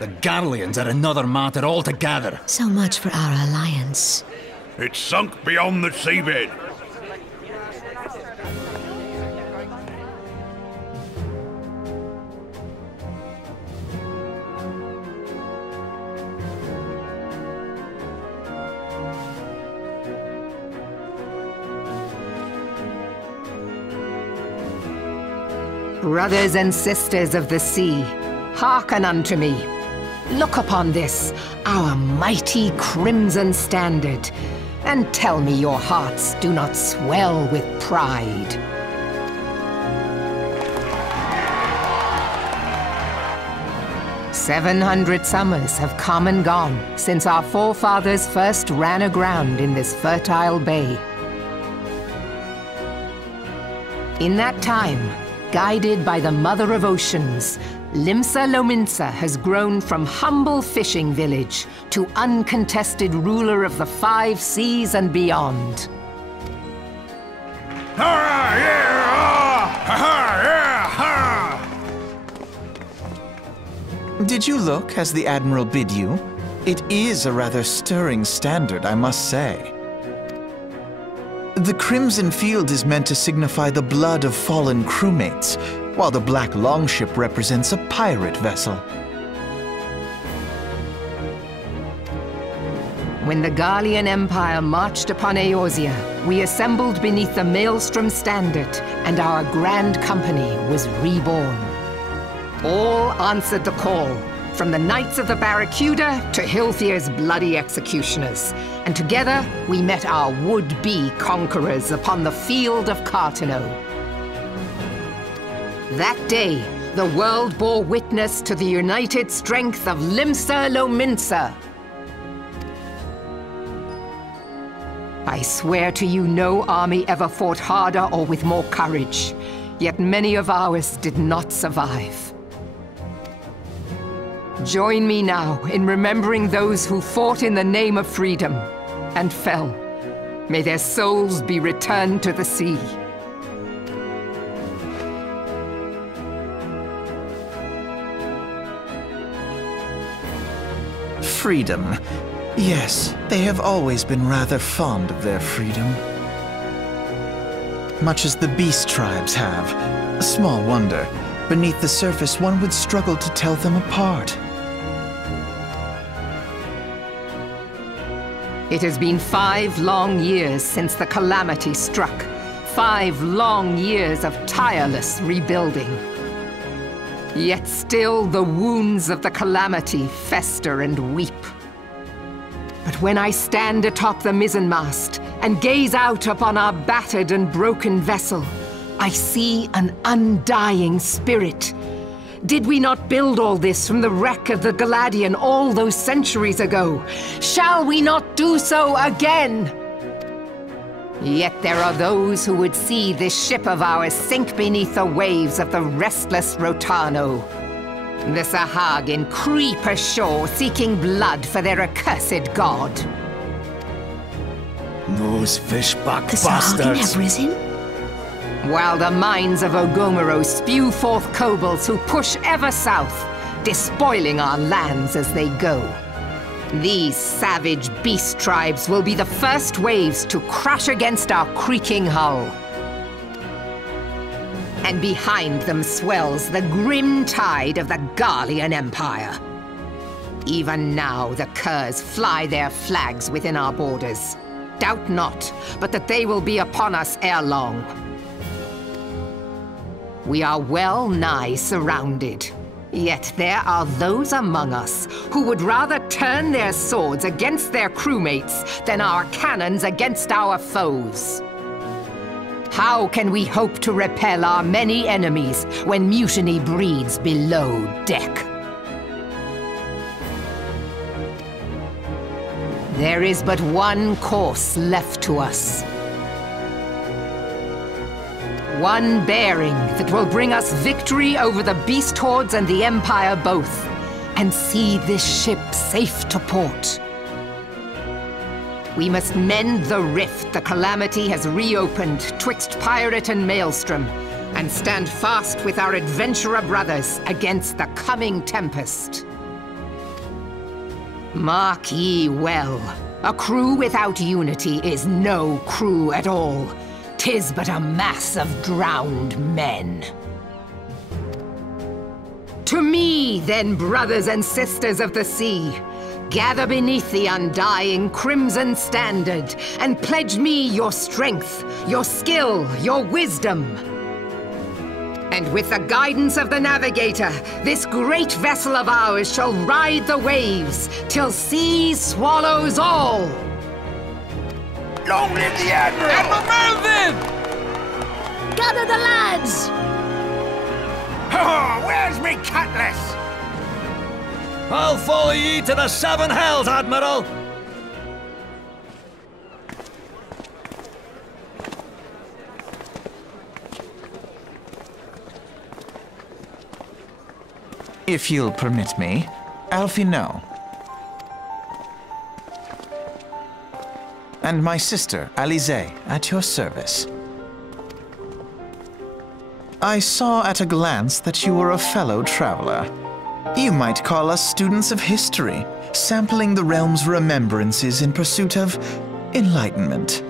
The Garleans are another matter altogether. So much for our alliance. It's sunk beyond the seabed. Brothers and sisters of the sea, hearken unto me. Look upon this, our mighty crimson standard, and tell me your hearts do not swell with pride. "700 summers have come and gone since our forefathers first ran aground in this fertile bay. In that time, guided by the Mother of Oceans, Limsa Lominsa has grown from humble fishing village to uncontested ruler of the 5 seas and beyond. Did you look as the Admiral bid you? It is a rather stirring standard, I must say. The crimson field is meant to signify the blood of fallen crewmates, while the black longship represents a pirate vessel. When the Garlean Empire marched upon Eorzea, we assembled beneath the Maelstrom standard, and our grand company was reborn. All answered the call, from the Knights of the Barracuda to Hilthier's bloody executioners, and together we met our would-be conquerors upon the field of Cartano. That day, the world bore witness to the united strength of Limsa Lominsa. I swear to you, no army ever fought harder or with more courage, yet many of ours did not survive. Join me now in remembering those who fought in the name of freedom and fell. May their souls be returned to the sea. Freedom. Yes, they have always been rather fond of their freedom. Much as the beast tribes have. Small wonder. Beneath the surface, one would struggle to tell them apart. It has been 5 long years since the calamity struck. 5 long years of tireless rebuilding. Yet still the wounds of the calamity fester and weep. But when I stand atop the mizzenmast and gaze out upon our battered and broken vessel, I see an undying spirit. Did we not build all this from the wreck of the Galadian all those centuries ago? Shall we not do so again? Yet there are those who would see this ship of ours sink beneath the waves of the restless Rotano. The Sahagin creep ashore seeking blood for their accursed god. Those fishback The Sahagin have risen? While the mines of Ogomero spew forth kobolds who push ever south, despoiling our lands as they go. These savage beast tribes will be the first waves to crash against our creaking hull. And behind them swells the grim tide of the Garlean Empire. Even now the curs fly their flags within our borders. Doubt not, but that they will be upon us ere long. We are well nigh surrounded. Yet there are those among us who would rather turn their swords against their crewmates than our cannons against our foes. How can we hope to repel our many enemies when mutiny breeds below deck? There is but one course left to us. One bearing that will bring us victory over the beast hordes and the Empire both, and see this ship safe to port. We must mend the rift the calamity has reopened twixt pirate and maelstrom, and stand fast with our adventurer brothers against the coming tempest. Mark ye well. A crew without unity is no crew at all. 'Tis but a mass of drowned men. To me, then, brothers and sisters of the sea, gather beneath the undying crimson standard and pledge me your strength, your skill, your wisdom. And with the guidance of the navigator, this great vessel of ours shall ride the waves till sea swallows all. Long live the Admiral! Admiral Mervyn! Gather the lads! Oh, where's me cutlass? I'll follow ye to the seven hells, Admiral! If you'll permit me, Alfie no. And my sister, Alize, at your service. I saw at a glance that you were a fellow traveler. You might call us students of history, sampling the realm's remembrances in pursuit of enlightenment.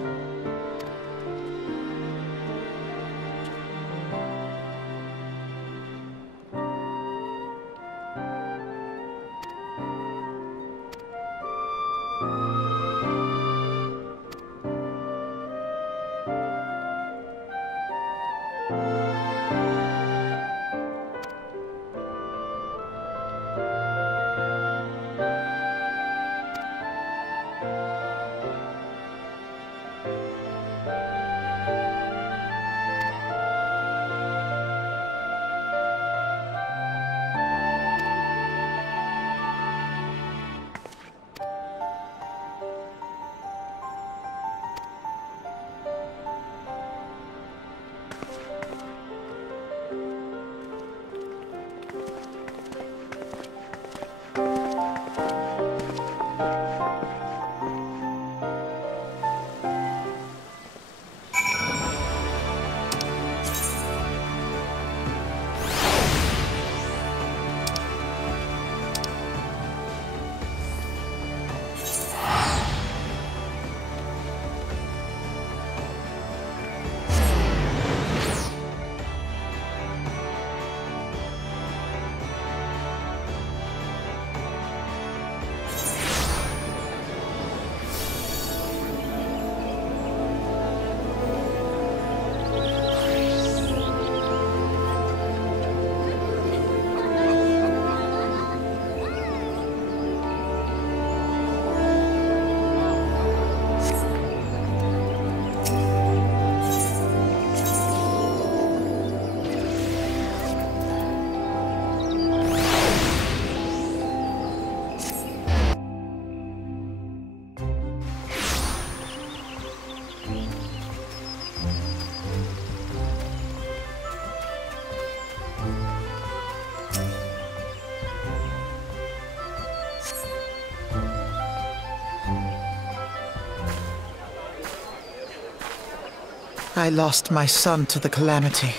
I lost my son to the calamity.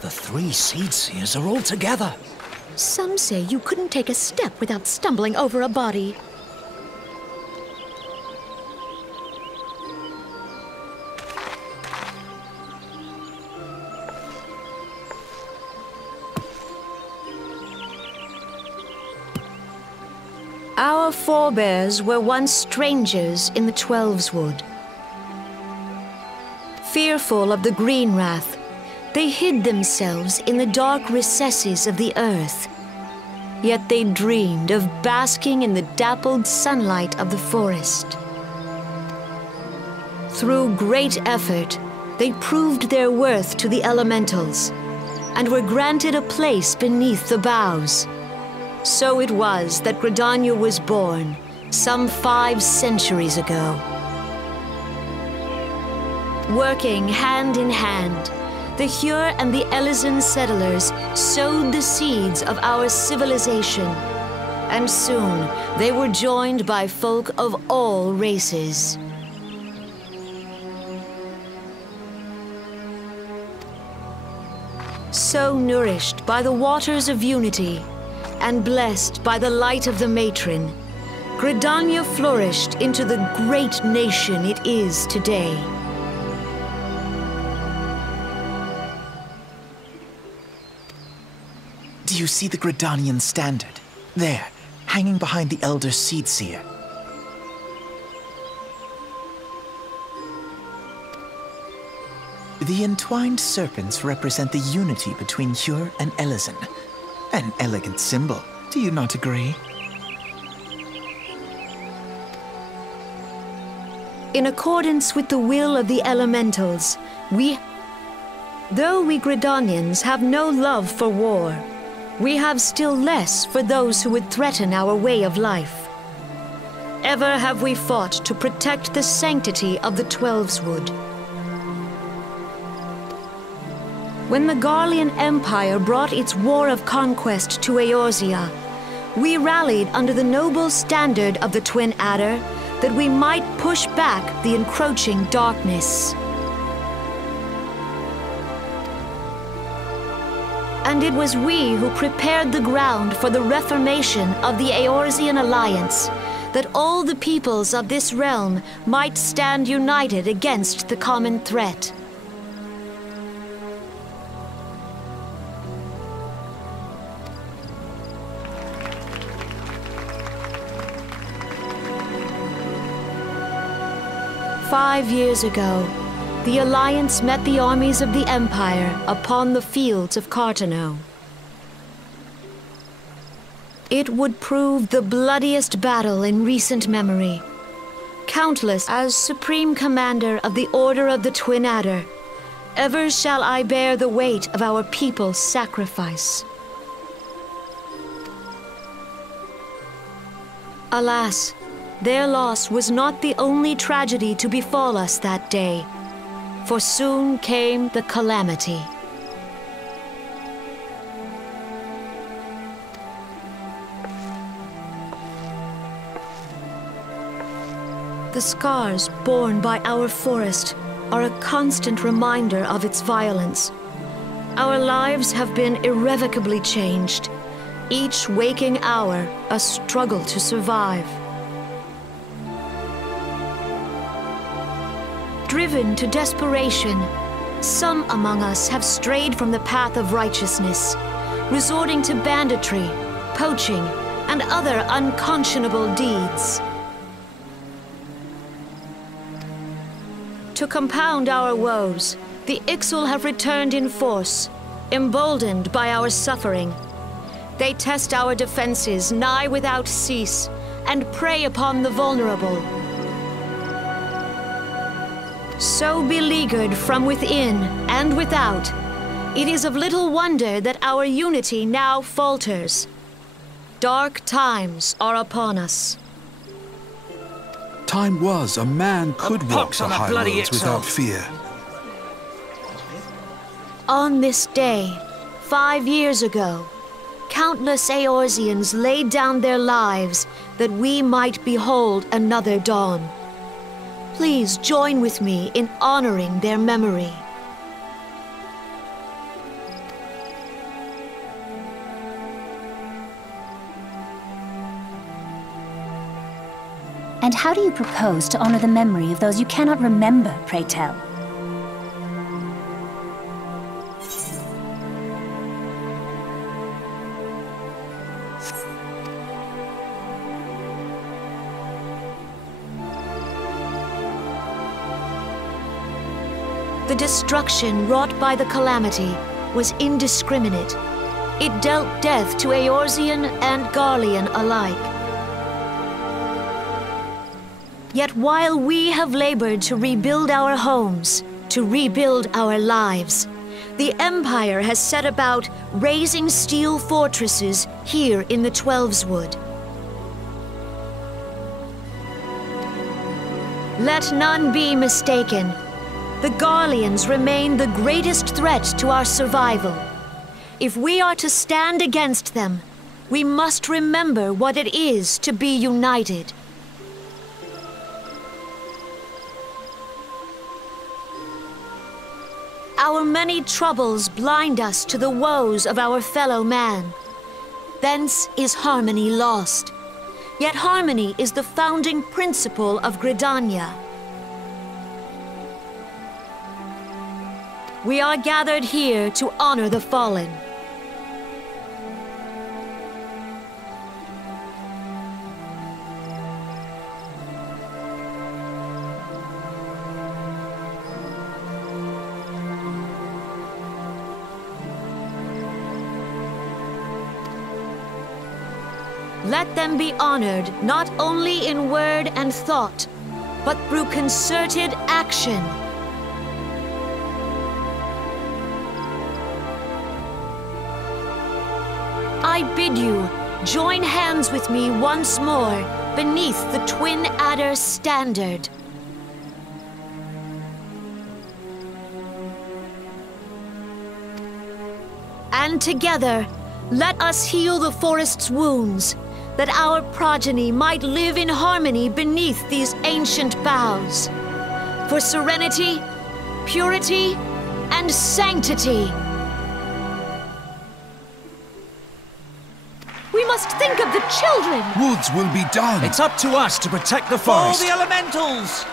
The three Seed Seers are all together. Some say you couldn't take a step without stumbling over a body. Our forebears were once strangers in the Twelveswood. Fearful of the Green Wrath, they hid themselves in the dark recesses of the earth. Yet they dreamed of basking in the dappled sunlight of the forest. Through great effort, they proved their worth to the elementals, and were granted a place beneath the boughs. So it was that Gridania was born, some 5 centuries ago. Working hand in hand, the Hyur and the Elysian settlers sowed the seeds of our civilization, and soon they were joined by folk of all races. So nourished by the waters of unity, and blessed by the light of the matron, Gridania flourished into the great nation it is today. Do you see the Gridanian standard? There, hanging behind the Elder Seedseer. The entwined serpents represent the unity between Hyur and Elysin. An elegant symbol, do you not agree? In accordance with the will of the elementals, though we Gridanians have no love for war, we have still less for those who would threaten our way of life. Ever have we fought to protect the sanctity of the Twelveswood. When the Garlean Empire brought its war of conquest to Eorzea, we rallied under the noble standard of the Twin Adder that we might push back the encroaching darkness. And it was we who prepared the ground for the reformation of the Eorzean Alliance, that all the peoples of this realm might stand united against the common threat. "5 years ago, the Alliance met the armies of the Empire upon the fields of Cartano. It would prove the bloodiest battle in recent memory. Countless, as Supreme Commander of the Order of the Twin Adder, ever shall I bear the weight of our people's sacrifice. Alas, their loss was not the only tragedy to befall us that day, for soon came the calamity. The scars borne by our forest are a constant reminder of its violence. Our lives have been irrevocably changed, each waking hour a struggle to survive. Driven to desperation, some among us have strayed from the path of righteousness, resorting to banditry, poaching, and other unconscionable deeds. To compound our woes, the Ixal have returned in force, emboldened by our suffering. They test our defenses nigh without cease, and prey upon the vulnerable. So beleaguered from within and without, it is of little wonder that our unity now falters. Dark times are upon us. Time was a man could walk the high roads without fear. On this day, 5 years ago, countless Eorzeans laid down their lives that we might behold another dawn. Please join with me in honoring their memory. And how do you propose to honor the memory of those you cannot remember, pray tell? The destruction wrought by the calamity was indiscriminate. It dealt death to Eorzean and Garlean alike. Yet while we have labored to rebuild our homes, to rebuild our lives, the Empire has set about raising steel fortresses here in the Twelveswood. Let none be mistaken. The Garleans remain the greatest threat to our survival. If we are to stand against them, we must remember what it is to be united. Our many troubles blind us to the woes of our fellow man. Thence is harmony lost. Yet harmony is the founding principle of Gridania. We are gathered here to honor the fallen. Let them be honored not only in word and thought, but through concerted action. I bid you join hands with me once more beneath the Twin Adder standard. And together, let us heal the forest's wounds, that our progeny might live in harmony beneath these ancient boughs. For serenity, purity, and sanctity. We must think of the children! Woods will be done! It's up to us to protect the All forest! the elementals!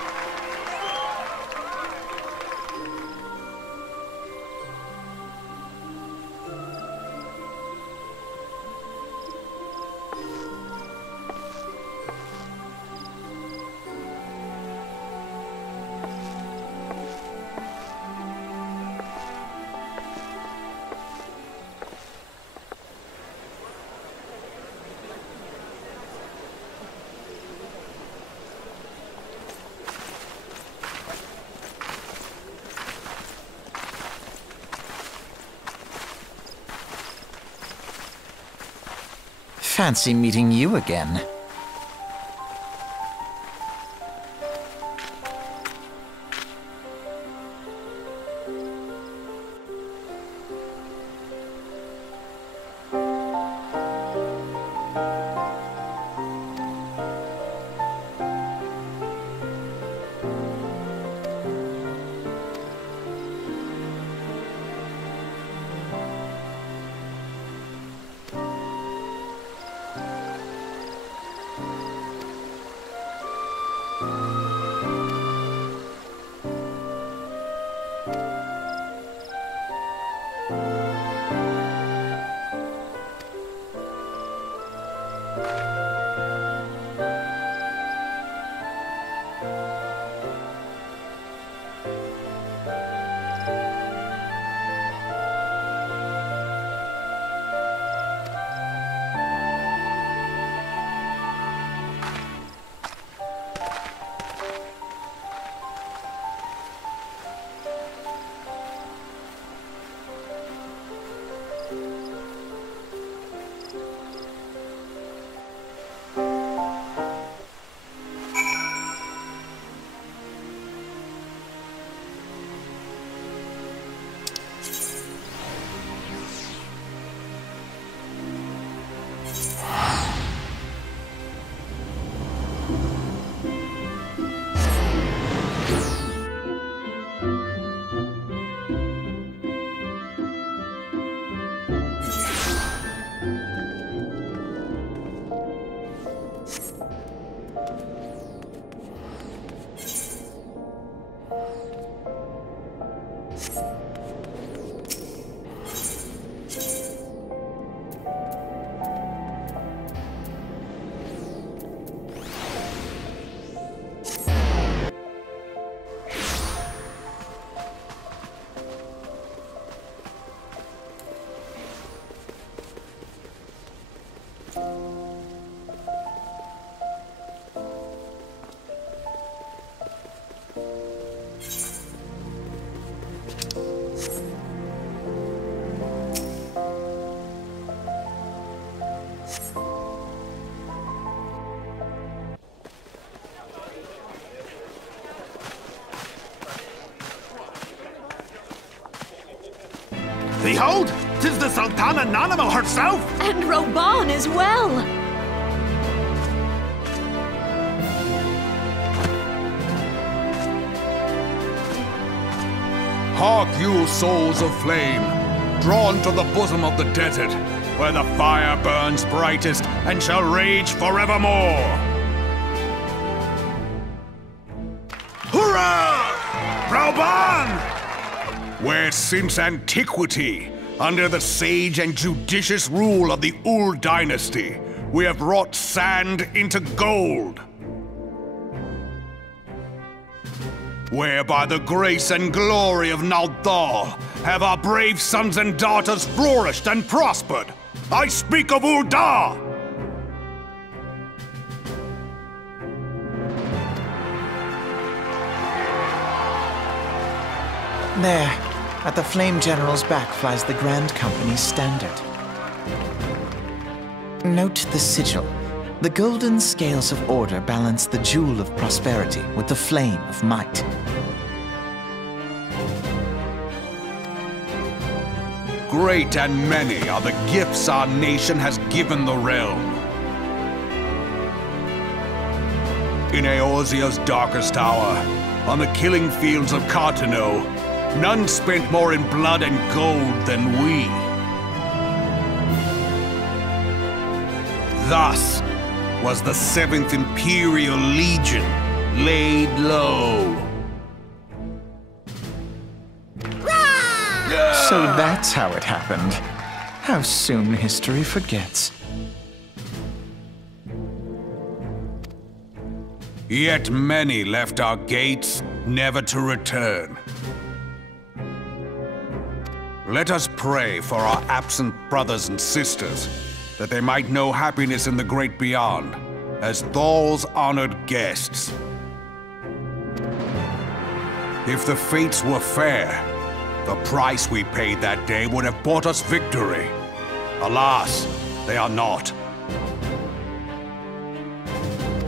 Fancy meeting you again. Behold, 'tis the Sultana Nanamo herself! And Roban as well! Hark you, souls of flame, drawn to the bosom of the desert. where the fire burns brightest and shall rage forevermore. Hurrah! Brauban! Where since antiquity, under the sage and judicious rule of the Ul dynasty, we have wrought sand into gold. Where by the grace and glory of Naldal have our brave sons and daughters flourished and prospered. I speak of Ul'dah! There, at the Flame General's back flies the Grand Company's standard. Note the sigil. The golden scales of order balance the jewel of prosperity with the flame of might. Great and many are the gifts our nation has given the realm. In Eorzea's darkest hour, on the killing fields of Cartano, none spent more in blood and gold than we. Thus was the 7th Imperial Legion laid low. So that's how it happened. How soon history forgets. Yet many left our gates, never to return. Let us pray for our absent brothers and sisters, that they might know happiness in the great beyond, as Thal's honored guests. If the fates were fair, the price we paid that day would have bought us victory. Alas, they are not.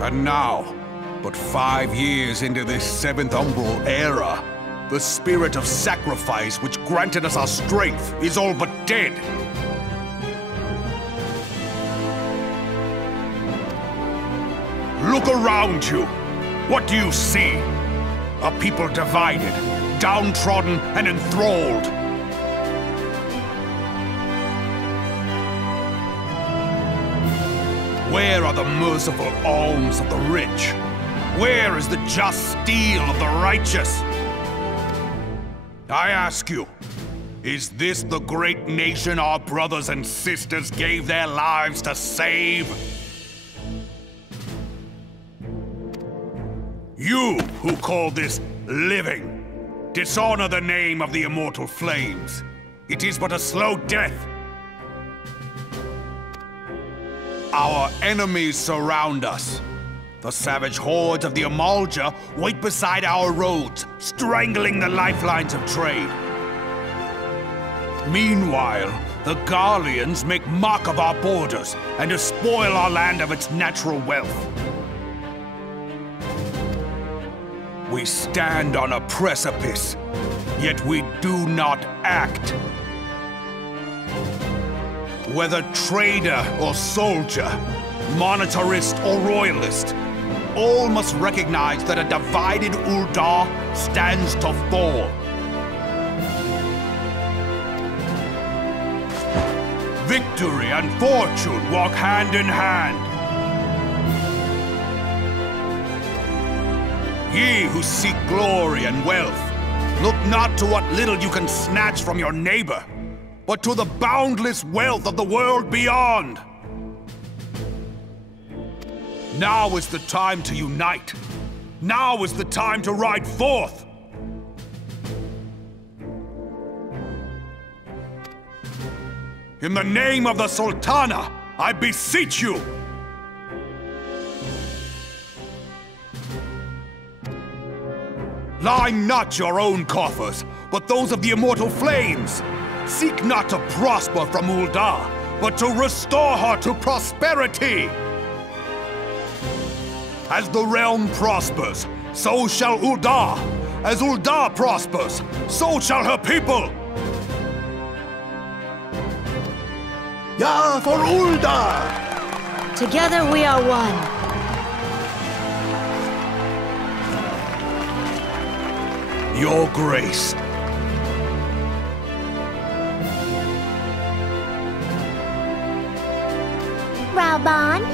And now, but 5 years into this 7th Umbral era, the spirit of sacrifice which granted us our strength is all but dead. Look around you. What do you see? A people divided, downtrodden and enthralled. Where are the merciful alms of the rich? Where is the just steel of the righteous? I ask you, is this the great nation our brothers and sisters gave their lives to save? You who call this living, dishonor the name of the immortal flames. It is but a slow death. Our enemies surround us. The savage hordes of the Amalja wait beside our roads, strangling the lifelines of trade. Meanwhile, the Garleans make mock of our borders and despoil our land of its natural wealth. We stand on a precipice, yet we do not act. Whether trader or soldier, monetarist or royalist, all must recognize that a divided Ul'dah stands to fall. Victory and fortune walk hand in hand. Ye who seek glory and wealth, look not to what little you can snatch from your neighbor, but to the boundless wealth of the world beyond. Now is the time to unite. Now is the time to ride forth. In the name of the Sultana, I beseech you! Line not your own coffers, but those of the immortal flames. Seek not to prosper from Ul'dah, but to restore her to prosperity. As the realm prospers, so shall Ul'dah. As Ul'dah prospers, so shall her people. Ya for Ul'dah! Together we are one. Your grace. Vagabond.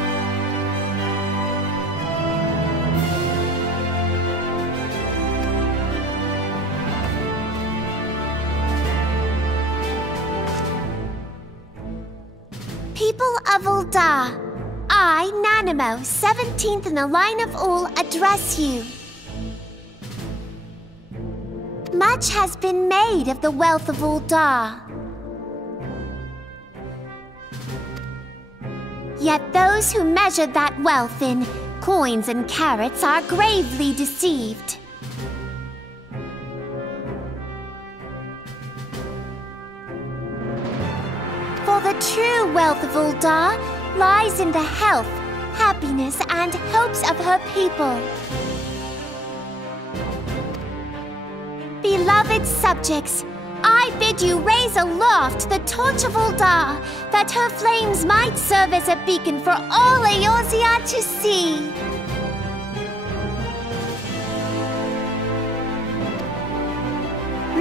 People of Ul'dah, I, Nanimo, 17th in the line of Ul, address you. Much has been made of the wealth of Ul'dah. Yet those who measure that wealth in coins and carats are gravely deceived. For the true wealth of Ul'dah lies in the health, happiness, and hopes of her people. Beloved subjects, I bid you raise aloft the torch of Ul'dah, that her flames might serve as a beacon for all Eorzea to see.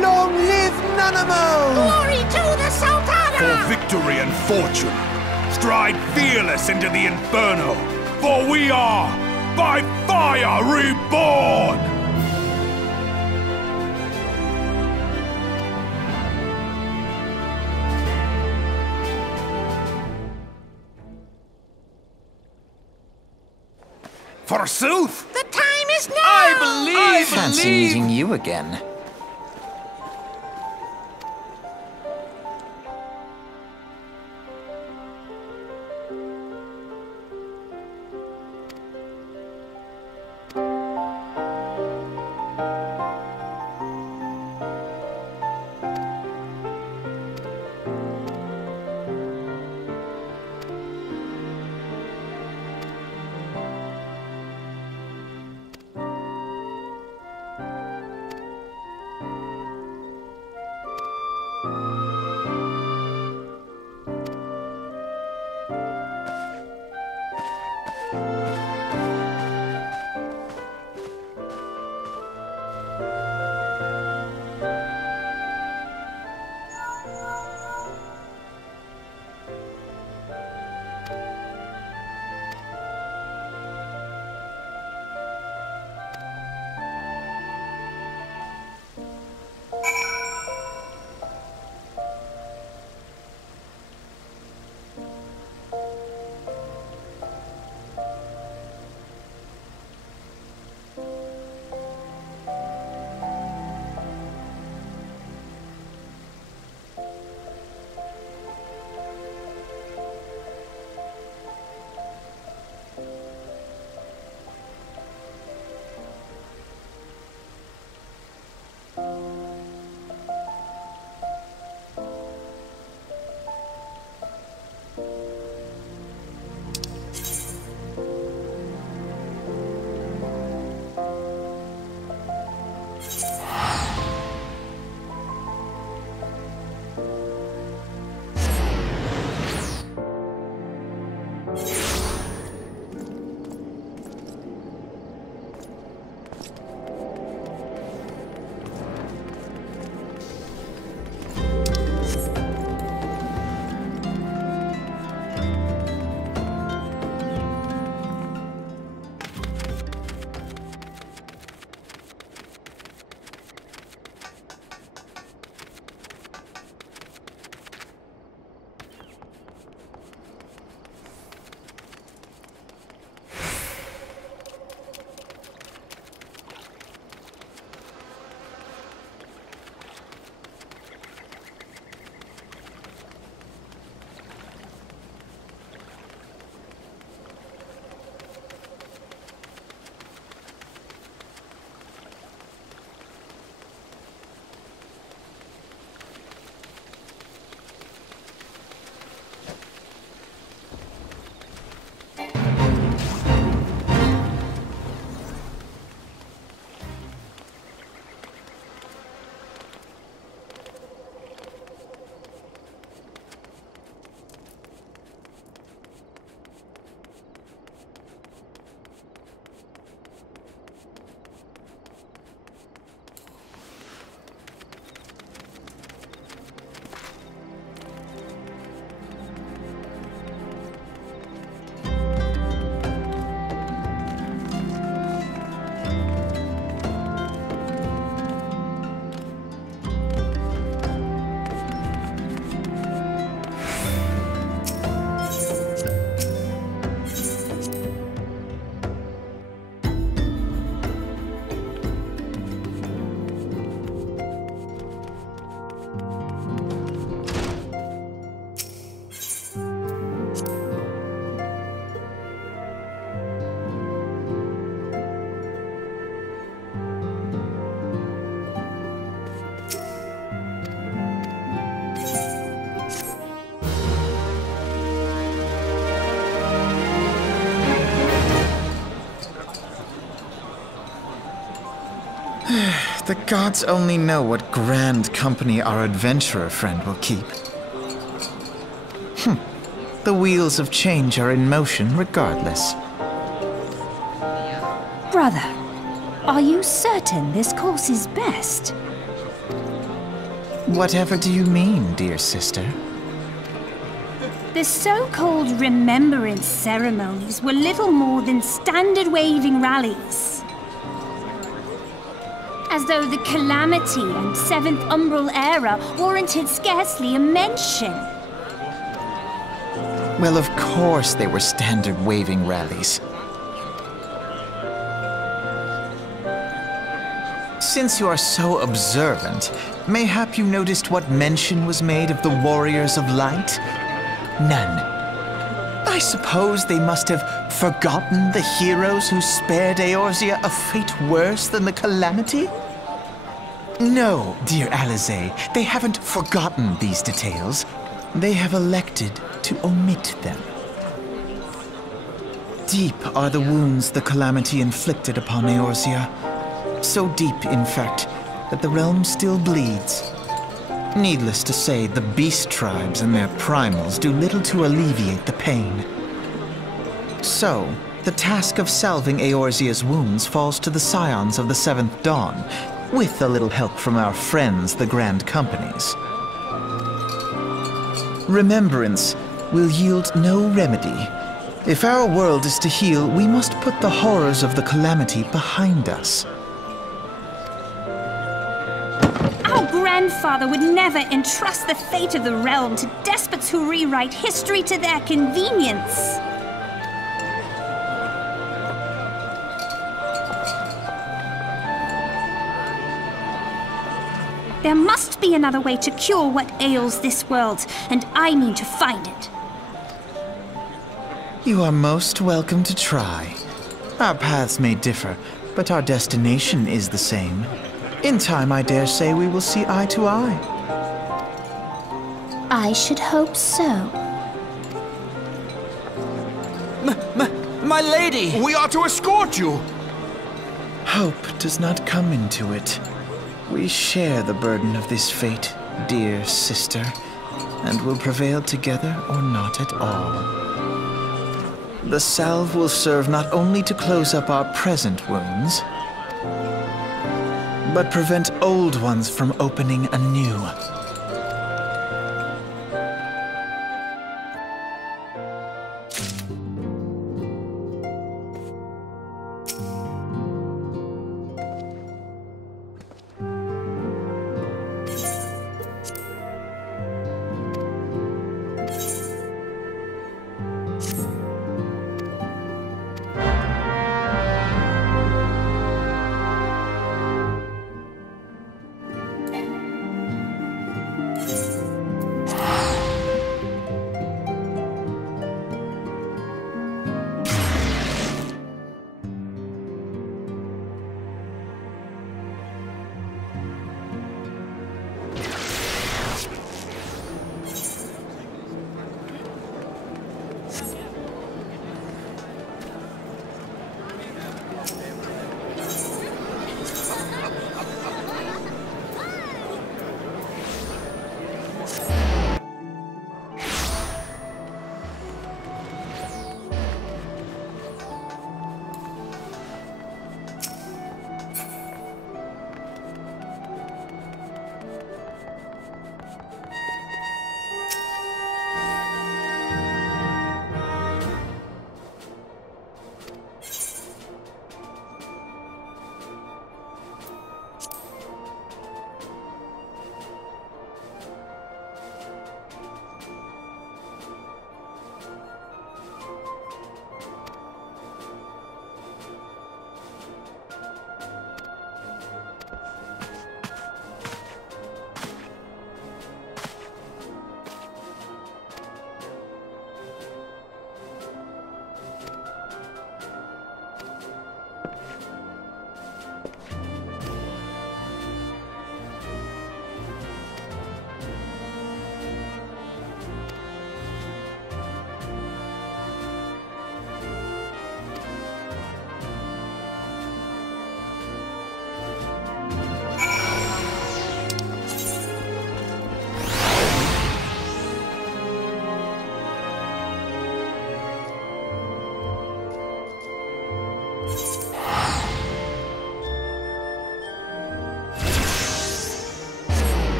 Long live Nanimo! Glory to the Sultana! For victory and fortune, stride fearless into the Inferno, for we are, by fire, reborn! Forsooth! The time is now! I Fancy meeting you again. The gods only know what grand company our adventurer friend will keep. The wheels of change are in motion regardless. Brother, are you certain this course is best? Whatever do you mean, dear sister? The so-called remembrance ceremonies were little more than standard waving rallies. As though the Calamity and Seventh Umbral era warranted scarcely a mention. Well, of course they were standard waving rallies. Since you are so observant, mayhap you noticed what mention was made of the Warriors of Light? None. I suppose they must have forgotten the heroes who spared Eorzea a fate worse than the Calamity? No, dear Alize, they haven't forgotten these details. They have elected to omit them. Deep are the wounds the Calamity inflicted upon Eorzea. So deep, in fact, that the realm still bleeds. Needless to say, the beast tribes and their primals do little to alleviate the pain. So, the task of salving Eorzea's wounds falls to the scions of the Seventh Dawn, with a little help from our friends, the Grand Companies. Remembrance will yield no remedy. If our world is to heal, we must put the horrors of the Calamity behind us. Our grandfather would never entrust the fate of the realm to despots who rewrite history to their convenience. There must be another way to cure what ails this world, and I mean to find it. You are most welcome to try. Our paths may differ, but our destination is the same. In time, I dare say we will see eye to eye. I should hope so. My lady! We are to escort you! Hope does not come into it. We share the burden of this fate, dear sister, and will prevail together or not at all. The salve will serve not only to close up our present wounds, but prevent old ones from opening anew.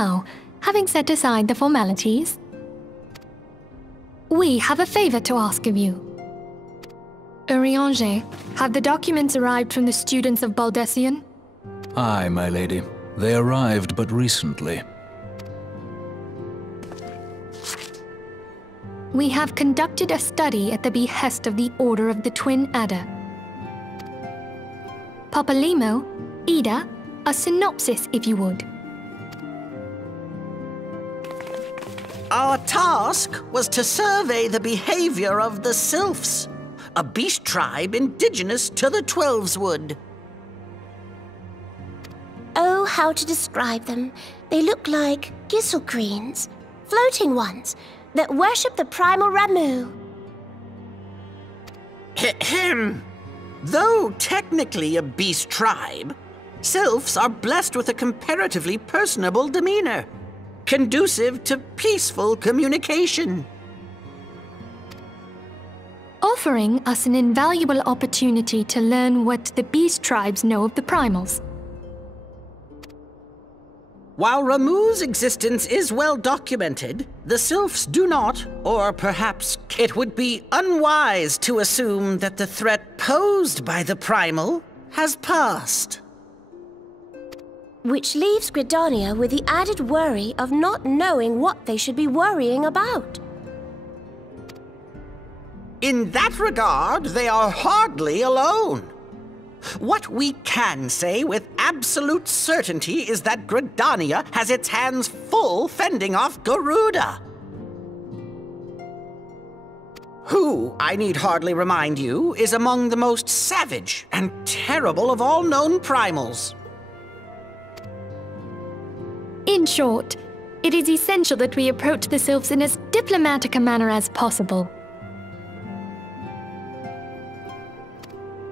Now, having set aside the formalities, we have a favor to ask of you. Eorzea, have the documents arrived from the students of Baldesion? Aye, my lady. They arrived but recently. We have conducted a study at the behest of the Order of the Twin Adder. Papalimo, Ida, a synopsis if you would. Our task was to survey the behavior of the Sylphs, a beast tribe indigenous to the Twelveswood. Oh, how to describe them. They look like gisselcreens, floating ones, that worship the primal Ramu. Ahem. Though technically a beast tribe, Sylphs are blessed with a comparatively personable demeanor, conducive to peaceful communication. Offering us an invaluable opportunity to learn what the beast tribes know of the primals. While Ramu's existence is well documented, the Sylphs do not, or perhaps it would be unwise to assume that the threat posed by the primal has passed. Which leaves Gridania with the added worry of not knowing what they should be worrying about. In that regard, they are hardly alone. What we can say with absolute certainty is that Gridania has its hands full fending off Garuda, who, I need hardly remind you, is among the most savage and terrible of all known primals. In short, it is essential that we approach the Sylphs in as diplomatic a manner as possible.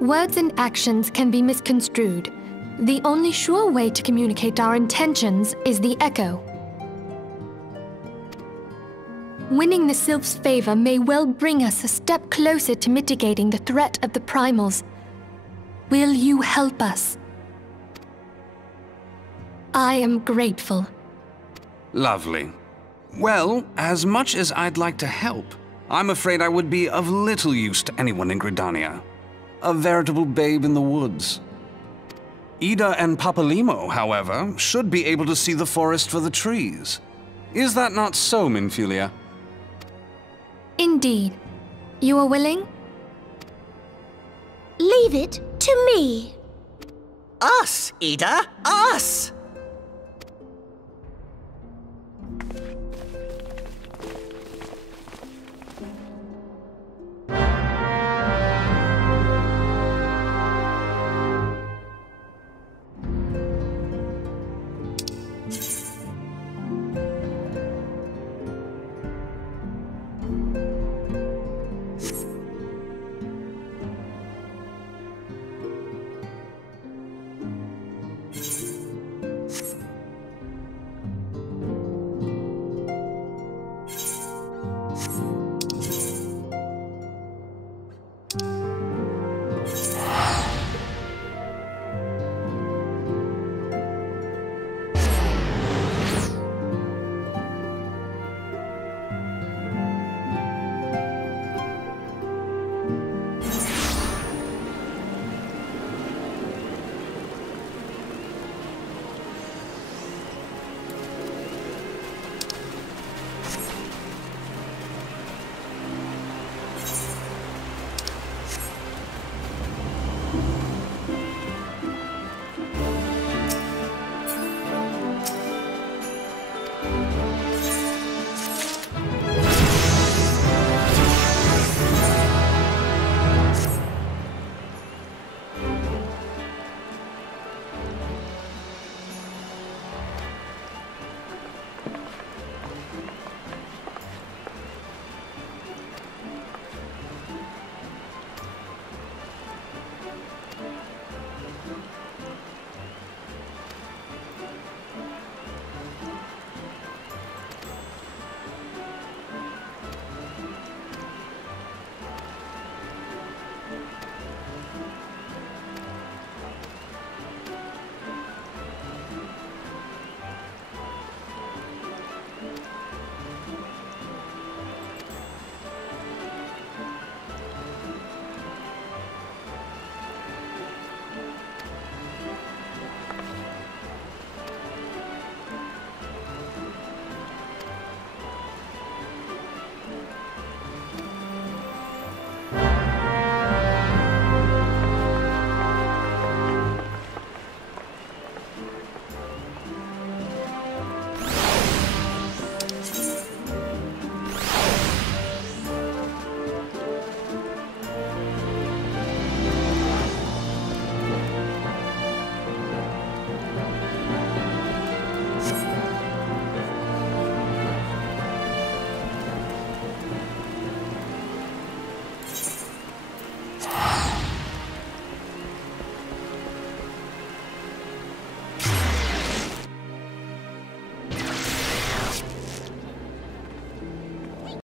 Words and actions can be misconstrued. The only sure way to communicate our intentions is the echo. Winning the Sylphs' favor may well bring us a step closer to mitigating the threat of the primals. Will you help us? I am grateful. Lovely. Well, as much as I'd like to help, I'm afraid I would be of little use to anyone in Gridania. A veritable babe in the woods. Ida and Papalimo, however, should be able to see the forest for the trees. Is that not so, Minfilia? Indeed. You are willing? Leave it to me. Us, Ida, us!